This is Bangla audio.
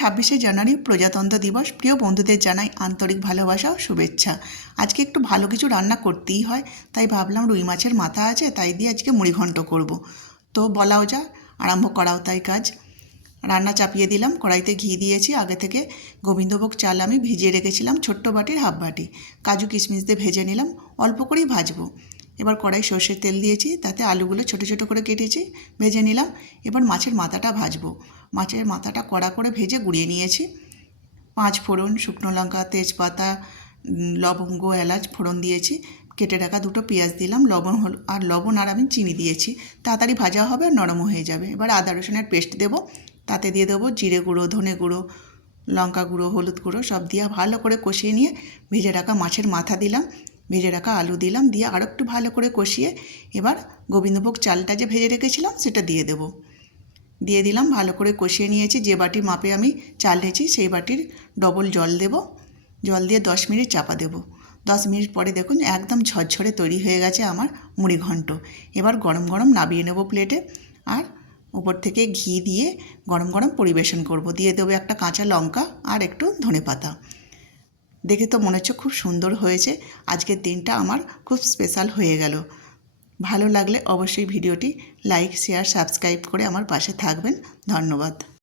26শে জানুয়ারি প্রজাতন্ত্র দিবস। প্রিয় বন্ধুদের জানাই আন্তরিক ভালোবাসা ও শুভেচ্ছা। আজকে একটু ভালো কিছু রান্না করতেই হয়, তাই ভাবলাম রুই মাছের মাথা আছে, তাই দিয়ে আজকে মুড়িঘণ্ট করব। তো বলাও যা, আরম্ভ করাও তাই কাজ। রান্না চাপিয়ে দিলাম, কড়াইতে ঘি দিয়েছি। আগে থেকে গোবিন্দভোগ চাল আমি ভিজিয়ে রেখেছিলাম ছোট্ট বাটির হাফ বাটি। কাজু কিশমিশ দিয়ে ভেজে নিলাম, অল্প করেই ভাজবো। এবার কড়াই সর্ষের তেল দিয়েছি, তাতে আলুগুলো ছোটো ছোটো করে কেটেছি, ভেজে নিলাম। এবার মাছের মাথাটা ভাজবো। মাছের মাথাটা কড়া করে ভেজে গুঁড়িয়ে নিয়েছি। 5 ফোড়ন, শুকনো লঙ্কা, তেজপাতা, লবঙ্গ, এলাচ ফোড়ন দিয়েছি। কেটে রাখা 2টো পেঁয়াজ দিলাম, লবণ আর আমি চিনি দিয়েছি। তাড়াতাড়ি ভাজা হবে আর নরম হয়ে যাবে। এবার আদা রসুনের পেস্ট দেবো, তাতে দিয়ে দেবো জিরে গুঁড়ো, ধনে গুঁড়ো, লঙ্কা গুঁড়ো, হলুদ গুঁড়ো সব দিয়ে ভালো করে কষিয়ে নিয়ে ভেজে রাখা মাছের মাথা দিলাম, ভেজে রাখা আলু দিলাম, দিয়ে আরও একটু ভালো করে কষিয়ে এবার গোবিন্দভোগ চালটা যে ভেজে রেখেছিলাম সেটা দিয়ে দেবো। দিয়ে দিলাম, ভালো করে কষিয়ে নিয়েছি। যে বাটির মাপে আমি চাল ঢেছি সেই বাটির ডবল জল দেব। জল দিয়ে 10 মিনিট চাপা দেব। 10 মিনিট পরে দেখুন একদম ঝরঝরে তৈরি হয়ে গেছে আমার মুড়িঘণ্ট। এবার গরম গরম নামিয়ে নেব প্লেটে, আর উপর থেকে ঘি দিয়ে গরম গরম পরিবেশন করব। দিয়ে দেবো একটা কাঁচা লঙ্কা আর একটু ধনেপাতা। দেখে তো মনে হচ্ছে খুব সুন্দর হয়েছে। আজকের দিনটা আমার খুব স্পেশাল হয়ে গেল। ভালো লাগলে অবশ্যই ভিডিওটি লাইক, শেয়ার, সাবস্ক্রাইব করে আমার পাশে থাকবেন। ধন্যবাদ।